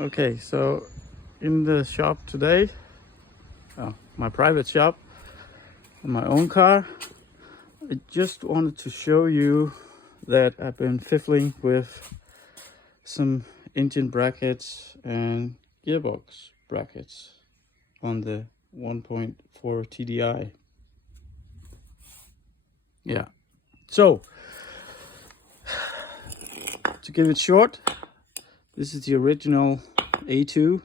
Okay, so in the shop today, my private shop, in my own car, I just wanted to show you that I've been fiddling with some engine brackets and gearbox brackets on the 1.4 TDI. Yeah, so to give it short, this is the original A2,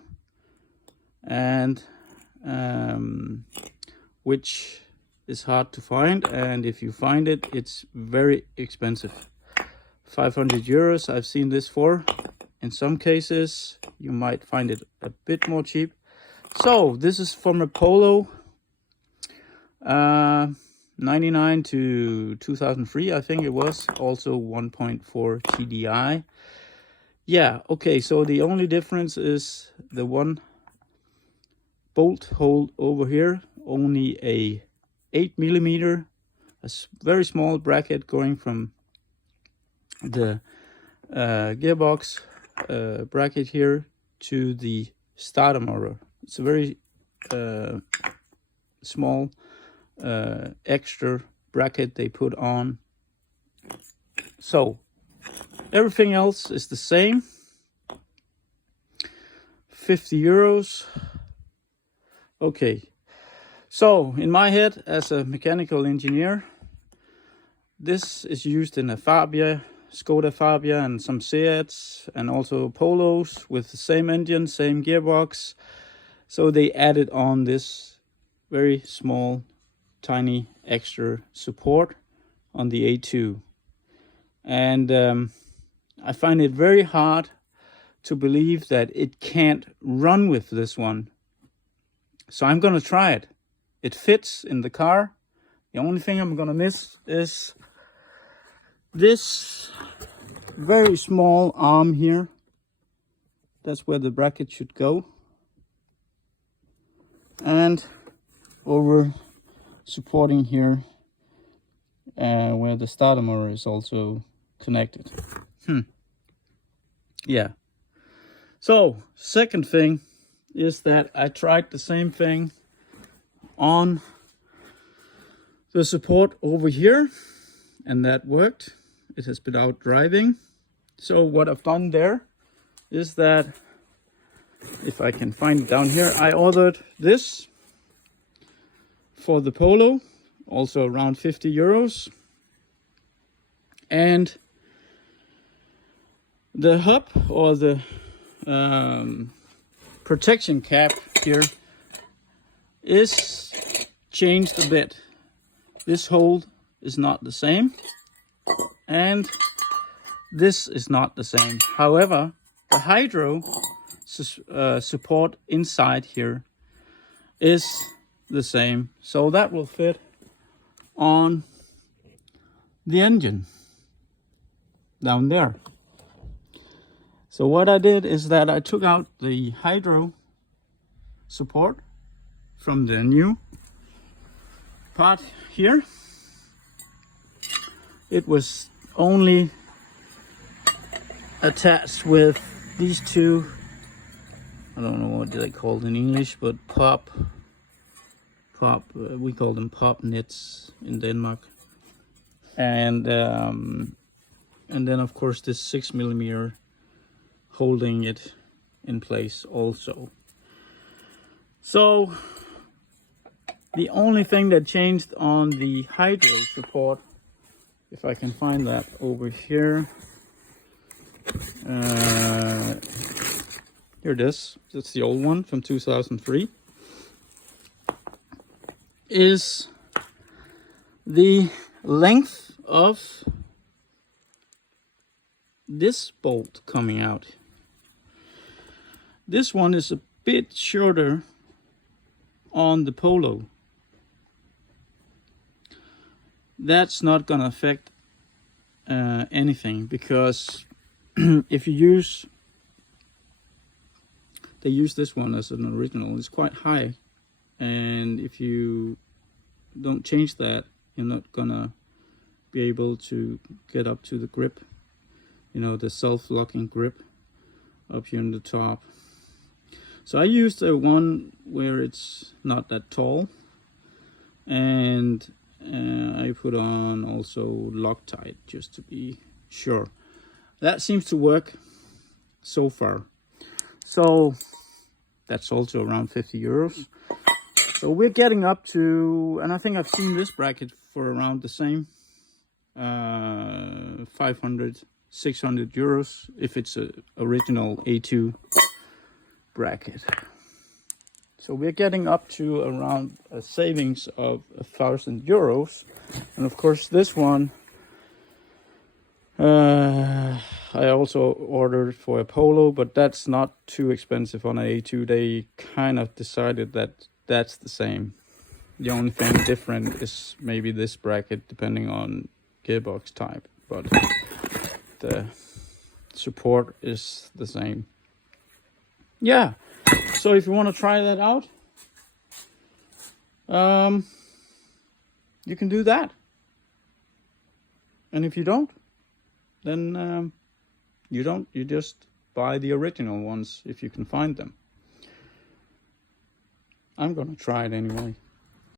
and which is hard to find, and if you find it, it's very expensive. 500 euros I've seen this for. In some cases you might find it a bit more cheap. So this is from a Polo, 99 to 2003 I think it was, also 1.4 TDI. Yeah, okay, so the only difference is the one bolt hole over here, only a 8mm, a very small bracket going from the gearbox bracket here to the starter motor. It's a very small extra bracket they put on. So everything else is the same. 50 euros. Okay, so in my head as a mechanical engineer, this is used in a Fabia, Skoda Fabia, and some Seats, and also Polos with the same engine, same gearbox. So they added on this very small, tiny extra support on the A2. And I find it very hard to believe that it can't run with this one. So I'm gonna try it. It fits in the car. The only thing I'm gonna miss is this very small arm here. That's where the bracket should go. And over supporting here where the starter motor is also connected. Yeah. So second thing is that I tried the same thing on the support over here, and that worked. It has been out driving. So what I've done there is that, if I can find it down here, I ordered this for the Polo, also around 50 euros. And the hub, or the protection cap here, is changed a bit. This hole is not the same, and this is not the same. However, the hydro support inside here is the same, so that will fit on the engine down there. So what I did is that I took out the hydro support from the new part here. It was only attached with these two, I don't know what they called in English, but pop, we call them pop knits in Denmark. And then of course this 6mm holding it in place also. So the only thing that changed on the hydro support, if I can find that over here, here it is, that's the old one from 2003, is the length of this bolt coming out. This one is a bit shorter on the Polo. That's not gonna affect anything, because if you use, they use this one as an original, it's quite high, and if you don't change that, you're not gonna be able to get up to the grip, you know, the self-locking grip up here in the top. So I used a one where it's not that tall, and I put on also Loctite just to be sure. That seems to work so far. So that's also around 50 euros. So we're getting up to, and I think I've seen this bracket for around the same, 500, 600 euros if it's a original A2 bracket. So we're getting up to around a savings of 1,000 euros. And of course this one, I also ordered for a polo, but that's not too expensive on an A2. They kind of decided that that's the same. The only thing different is maybe this bracket depending on gearbox type, but the support is the same. Yeah, so if you want to try that out, you can do that. And if you don't, then you just buy the original ones if you can find them. I'm gonna try it anyway.